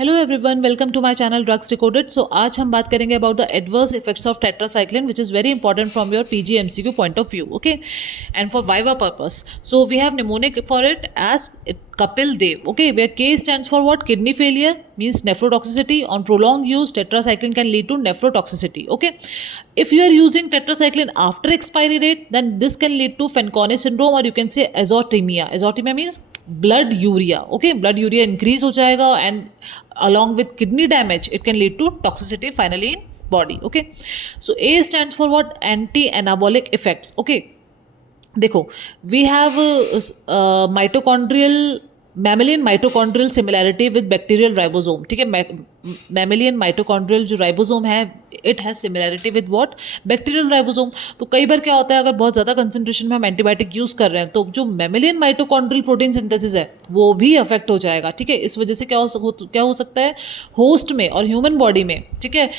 Hello everyone, welcome to my channel drugs decoded. So आज हम बात करेंगे about the adverse effects of tetracycline which is very important from your PG MCQ point of view, okay, and for viva purpose. So we have mnemonic for it as Kapil Dev, okay, where K stands for what? Kidney failure means nephrotoxicity. On prolonged use, tetracycline can lead to nephrotoxicity, okay. If you are using tetracycline after expiry date, then this can lead to Fanconi syndrome, or you can say azotemia. Azotemia means blood urea, okay, blood urea increase हो जाएगा, and along with kidney damage it can lead to toxicity finally in body, okay. So A stands for what? Anti anabolic effects, okay. देखो, we have mitochondrial mammalian mitochondrial similarity with bacterial ribosome, ठीक है. Mammalian mitochondrial जो ribosome है, it has similarity with what? Bacterial ribosome. तो कई बार क्या होता है, अगर बहुत ज़्यादा कंसंट्रेशन में हम एंटीबायोटिक यूज़ कर रहे हैं तो जो मैमेलियन माइटोकॉन्ड्रियल प्रोटीन सिंथेसिस है वो भी अफेक्ट हो जाएगा, ठीक है. इस वजह से क्या हो सकता है, होस्ट में और ह्यूमन बॉडी में, ठीक है,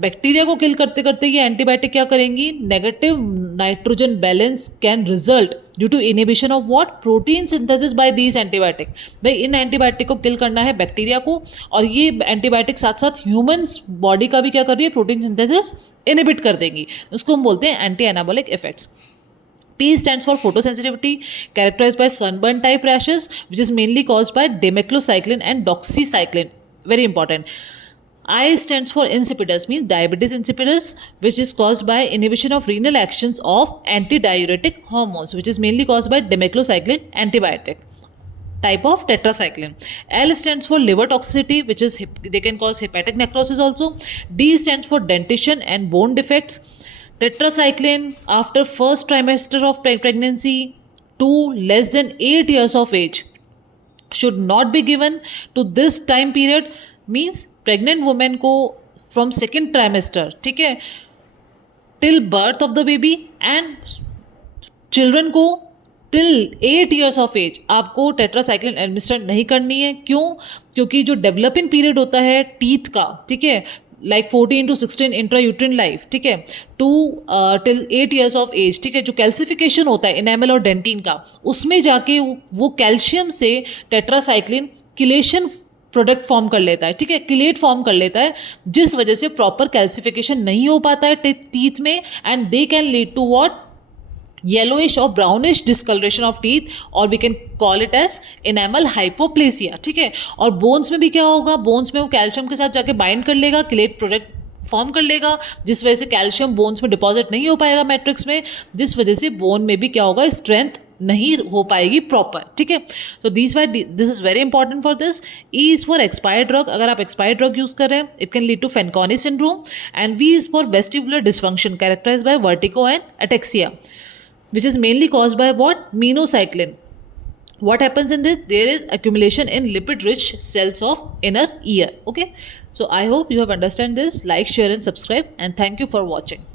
बैक्टीरिया को किल करते करते ये एंटीबायोटिक क्या करेंगी? Negative nitrogen balance can result due to inhibition of what? Protein synthesis by these antibiotic. भाई इन एंटीबायोटिक को किल करना है बैक्टीरिया को, और ये एंटीबायोटिक साथ साथ ह्यूमंस बॉडी का भी क्या कर रही है? प्रोटीन सिंथेसिस इनहिबिट कर देंगी. उसको हम बोलते हैं anti anabolic effects. P stands for photosensitivity, characterized by sunburn type rashes, which is mainly caused by demeclocycline and doxycycline. Very important. I stands for insipidus, means diabetes insipidus, which is caused by inhibition of renal actions of antidiuretic hormones, which is mainly caused by demeclocycline antibiotic type of tetracycline. L stands for liver toxicity, which is they can cause hepatic necrosis also. D stands for dentition and bone defects. Tetracycline after first trimester of pregnancy to less than 8 years of age should not be given to this time period, means pregnant women को from second trimester, ठीक है, till birth of the baby, and children को till 8 years of as आपको tetracycline administer नहीं करनी है. क्यों? क्योंकि जो डेवलपिंग पीरियड होता है टीथ का, ठीक है, लाइक 14 to 16 इंट्रायूट्रिन लाइफ, ठीक है, to till 8 years of age, ठीक है, जो कैल्सिफिकेशन होता है इनेमल और डेंटिन का, उसमें जाके वो कैल्शियम से टेट्रासाइक्लिन किलेशन प्रोडक्ट फॉर्म कर लेता है, ठीक है, किलेट फॉर्म कर लेता है, जिस वजह से प्रॉपर कैल्सिफिकेशन नहीं हो पाता है टीथ में, and they can lead to what? Yellowish और ब्राउनिश डिस्कलरेशन ऑफ टीथ, और we can call it as enamel hypoplasia, ठीक है. और बोन्स में भी क्या होगा? बोन्स में वो कैल्शियम के साथ जाके बाइंड कर लेगा, किलेट प्रोडक्ट फॉर्म कर लेगा, जिस वजह से कैल्शियम बोन्स में डिपॉजिट नहीं हो पाएगा मैट्रिक्स में, जिस वजह से बोन में भी क्या होगा? स्ट्रेंथ नहीं हो पाएगी प्रॉपर, ठीक है. तो this is very important for this. E is for expired drug. अगर आप एक्सपायर्ड ड्रग यूज कर रहे हैं, it can lead to Fanconi syndrome. And V is for vestibular dysfunction characterise by vertigo and ataxia, which is mainly caused by what? Minocycline. What happens in this? There is accumulation in lipid-rich cells of inner ear. Okay. So I hope you have understand this. Like, share, and subscribe. And thank you for watching.